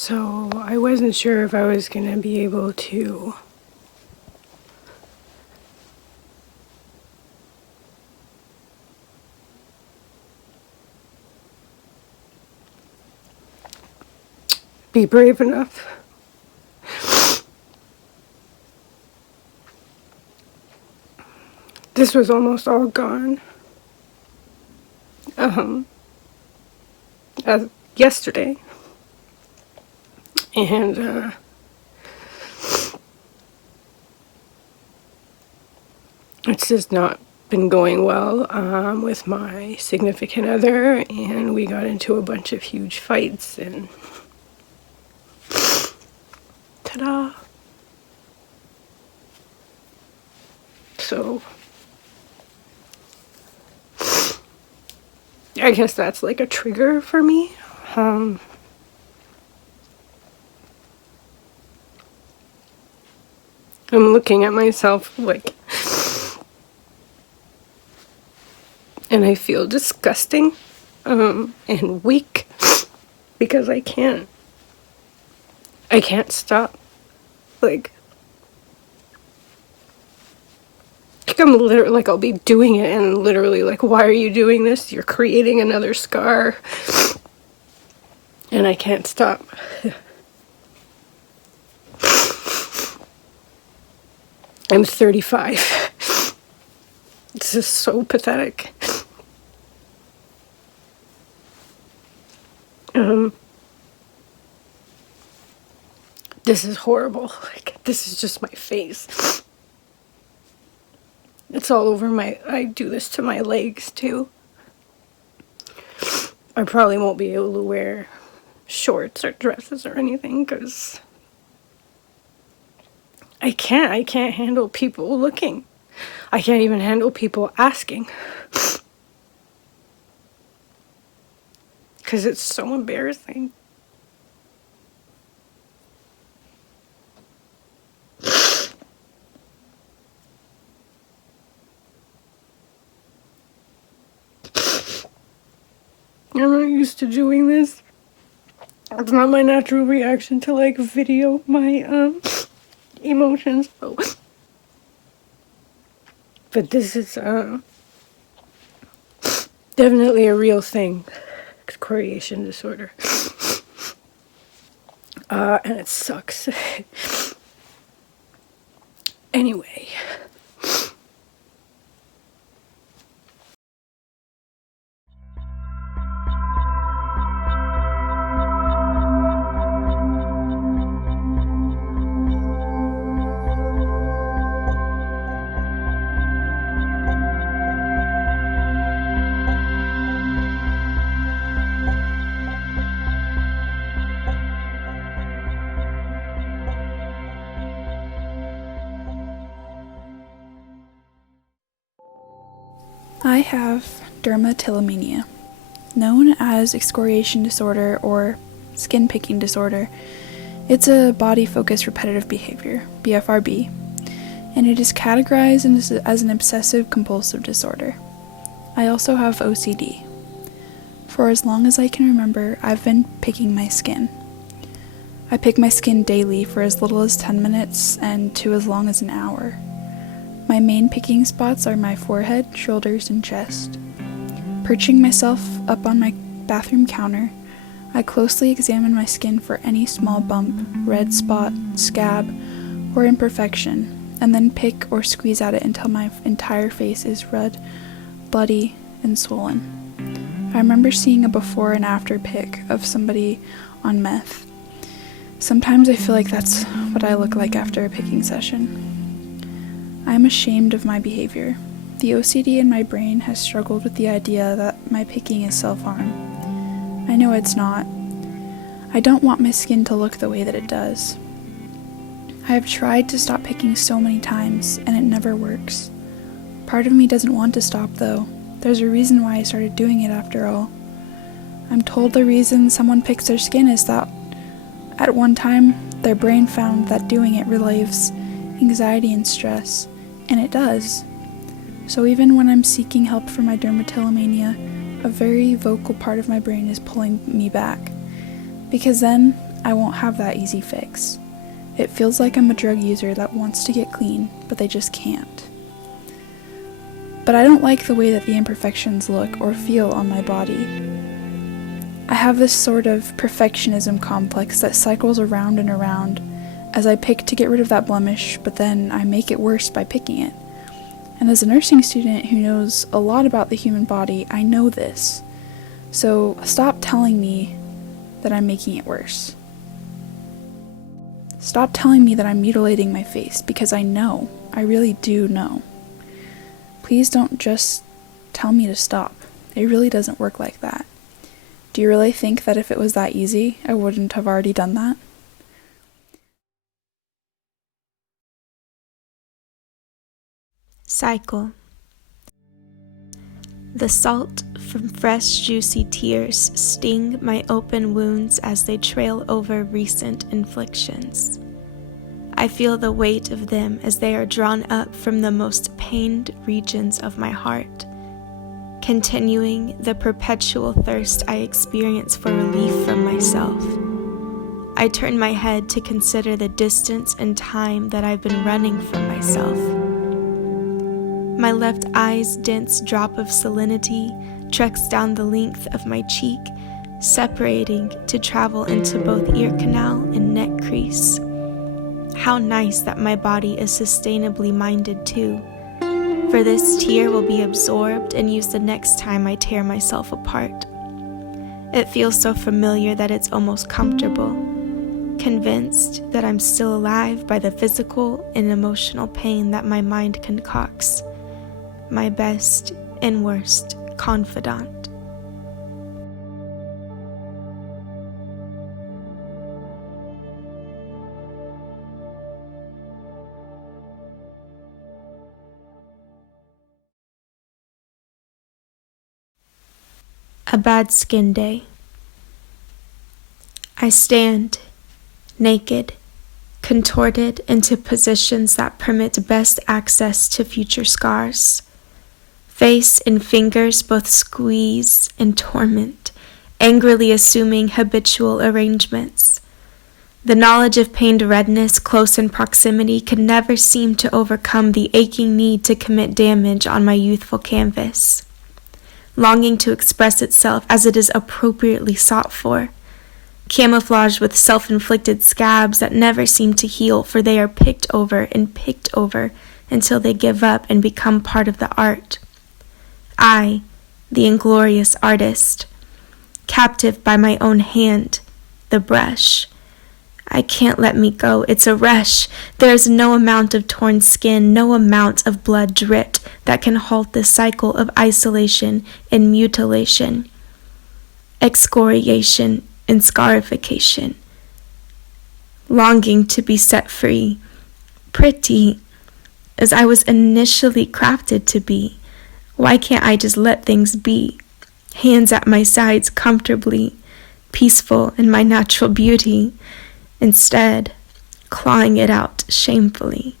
So I wasn't sure if I was going to be able to be brave enough this was almost all gone as yesterday, and it's just not been going well with my significant other, and we got into a bunch of huge fights, and ta-da! So I guess that's like a trigger for me. I'm looking at myself like, and I feel disgusting and weak because I can't stop. Like I'm literally like, I'll be doing it and literally like, why are you doing this? You're creating another scar. And I can't stop. I'm 35. This is so pathetic. This is horrible. Like, this is just my face. It's all over I do this to my legs too. I probably won't be able to wear shorts or dresses or anything because I can't handle people looking. I can't even handle people asking. Because it's so embarrassing. I'm not used to doing this. It's not my natural reaction to like video my emotions. Oh. But this is definitely a real thing. Excoriation disorder. And it sucks. Anyway. I have dermatillomania, known as excoriation disorder or skin picking disorder. It's a body-focused repetitive behavior, BFRB, and it is categorized as an obsessive compulsive disorder. I also have OCD. For as long as I can remember, I've been picking my skin. I pick my skin daily for as little as 10 minutes and to as long as an hour. My main picking spots are my forehead, shoulders, and chest. Perching myself up on my bathroom counter, I closely examine my skin for any small bump, red spot, scab, or imperfection, and then pick or squeeze at it until my entire face is red, bloody, and swollen. I remember seeing a before and after pic of somebody on meth. Sometimes I feel like that's what I look like after a picking session. I am ashamed of my behavior. The OCD in my brain has struggled with the idea that my picking is self-harm. I know it's not. I don't want my skin to look the way that it does. I have tried to stop picking so many times, and it never works. Part of me doesn't want to stop, though. There's a reason why I started doing it after all. I'm told the reason someone picks their skin is that at one time, their brain found that doing it relieves anxiety and stress, and it does. So even when I'm seeking help for my dermatillomania, a very vocal part of my brain is pulling me back. Because then, I won't have that easy fix. It feels like I'm a drug user that wants to get clean, but they just can't. But I don't like the way that the imperfections look or feel on my body. I have this sort of perfectionism complex that cycles around and around as I pick to get rid of that blemish, but then I make it worse by picking it. And as a nursing student who knows a lot about the human body, I know this. So stop telling me that I'm making it worse. Stop telling me that I'm mutilating my face, because I know. I really do know. Please don't just tell me to stop. It really doesn't work like that. Do you really think that if it was that easy, I wouldn't have already done that? Cycle. The salt from fresh, juicy tears sting my open wounds as they trail over recent inflictions. I feel the weight of them as they are drawn up from the most pained regions of my heart, continuing the perpetual thirst I experience for relief from myself. I turn my head to consider the distance and time that I've been running from myself. My left eye's dense drop of salinity treks down the length of my cheek, separating to travel into both ear canal and neck crease. How nice that my body is sustainably minded too, for this tear will be absorbed and used the next time I tear myself apart. It feels so familiar that it's almost comfortable, convinced that I'm still alive by the physical and emotional pain that my mind concocts. My best and worst confidant. A bad skin day. I stand, naked, contorted into positions that permit best access to future scars. Face and fingers both squeeze and torment, angrily assuming habitual arrangements. The knowledge of pained redness close in proximity can never seem to overcome the aching need to commit damage on my youthful canvas, longing to express itself as it is appropriately sought for, camouflaged with self-inflicted scabs that never seem to heal, for they are picked over and picked over until they give up and become part of the art. I, the inglorious artist, captive by my own hand, the brush. I can't let me go. It's a rush. There is no amount of torn skin, no amount of blood dripped that can halt this cycle of isolation and mutilation, excoriation and scarification. Longing to be set free, pretty, as I was initially crafted to be. Why can't I just let things be? Hands at my sides comfortably, peaceful in my natural beauty, instead clawing it out shamefully.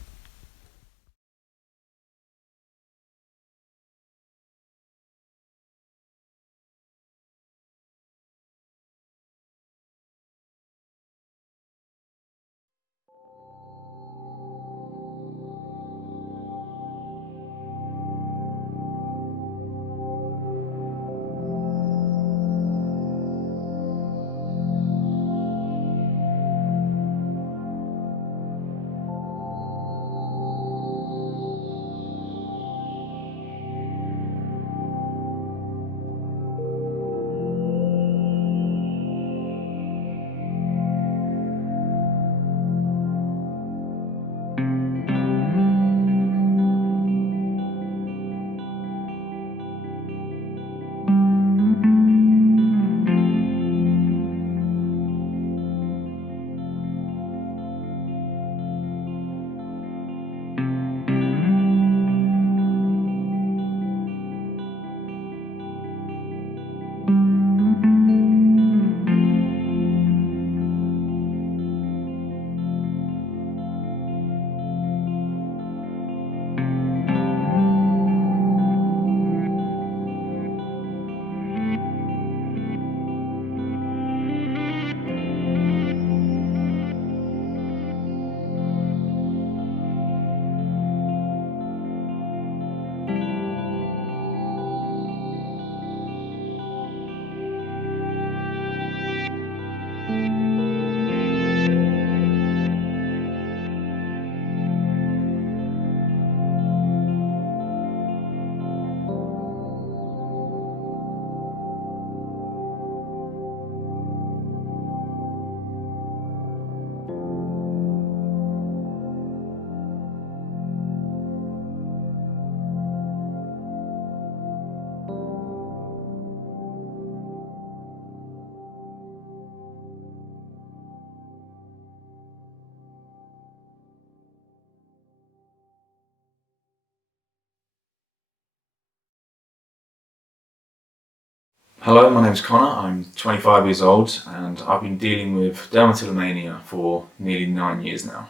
Hello, my name's Connor, I'm 25 years old and I've been dealing with dermatillomania for nearly 9 years now.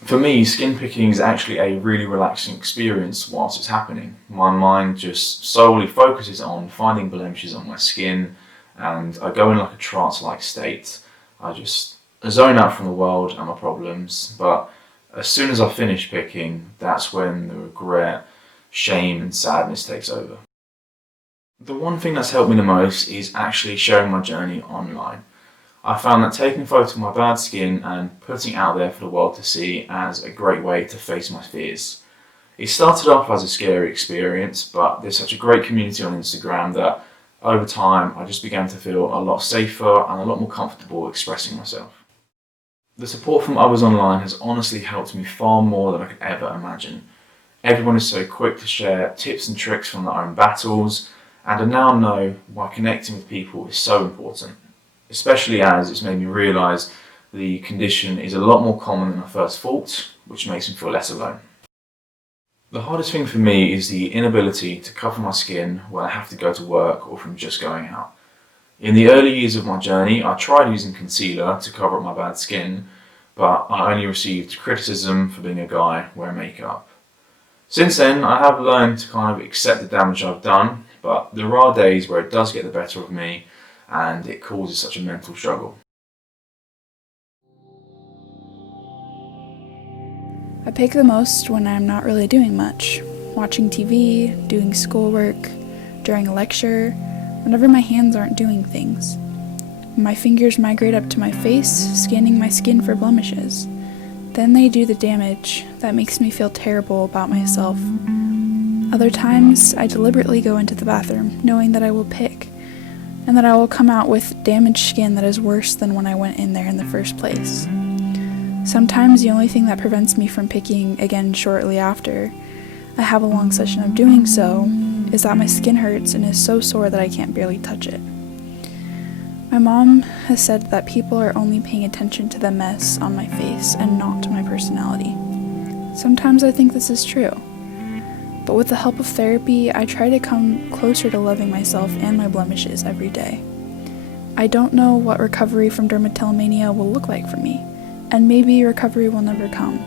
For me, skin picking is actually a really relaxing experience whilst it's happening. My mind just solely focuses on finding blemishes on my skin and I go in like a trance-like state. I just zone out from the world and my problems, but as soon as I finish picking, that's when the regret, shame and sadness takes over. The one thing that's helped me the most is actually sharing my journey online. I found that taking a photo of my bad skin and putting it out there for the world to see as a great way to face my fears. It started off as a scary experience, but there's such a great community on Instagram that over time I just began to feel a lot safer and a lot more comfortable expressing myself. The support from others online has honestly helped me far more than I could ever imagine. Everyone is so quick to share tips and tricks from their own battles, and I now know why connecting with people is so important, especially as it's made me realise the condition is a lot more common than I first thought, which makes me feel less alone. The hardest thing for me is the inability to cover my skin when I have to go to work or from just going out. In the early years of my journey, I tried using concealer to cover up my bad skin, but I only received criticism for being a guy wearing makeup. Since then, I have learned to kind of accept the damage I've done, but there are days where it does get the better of me and it causes such a mental struggle. I pick the most when I'm not really doing much, watching TV, doing schoolwork, during a lecture, whenever my hands aren't doing things. My fingers migrate up to my face, scanning my skin for blemishes. Then they do the damage that makes me feel terrible about myself. Other times, I deliberately go into the bathroom, knowing that I will pick, and that I will come out with damaged skin that is worse than when I went in there in the first place. Sometimes the only thing that prevents me from picking again shortly after I have a long session of doing so is that my skin hurts and is so sore that I can't barely touch it. My mom has said that people are only paying attention to the mess on my face and not to my personality. Sometimes I think this is true. But with the help of therapy, I try to come closer to loving myself and my blemishes every day. I don't know what recovery from dermatillomania will look like for me, and maybe recovery will never come.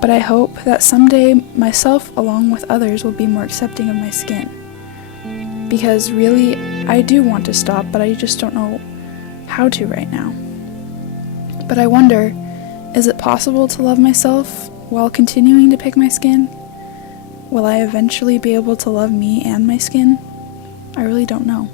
But I hope that someday myself, along with others, will be more accepting of my skin. Because really, I do want to stop, but I just don't know how to right now. But I wonder, is it possible to love myself while continuing to pick my skin? Will I eventually be able to love me and my skin? I really don't know.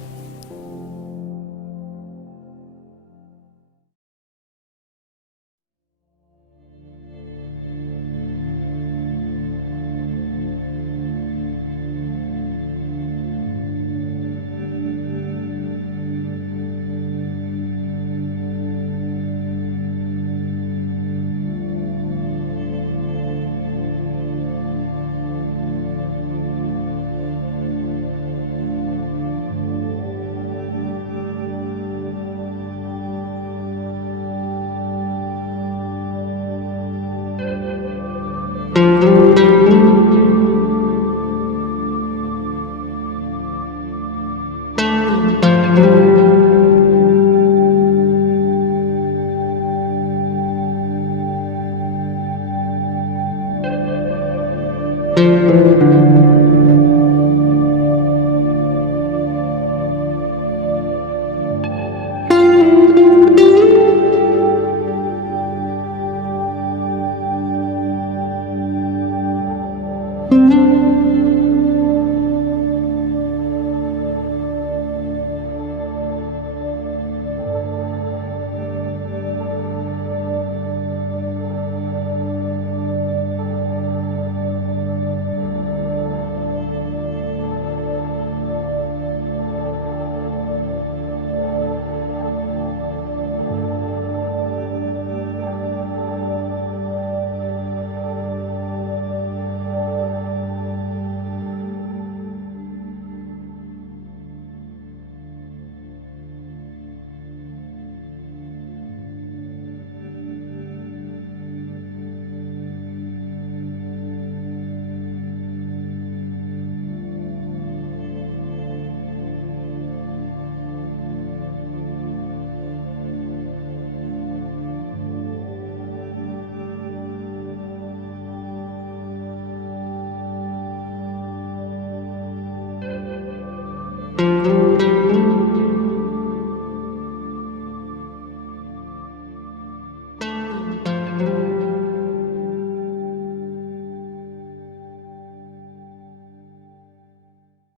you.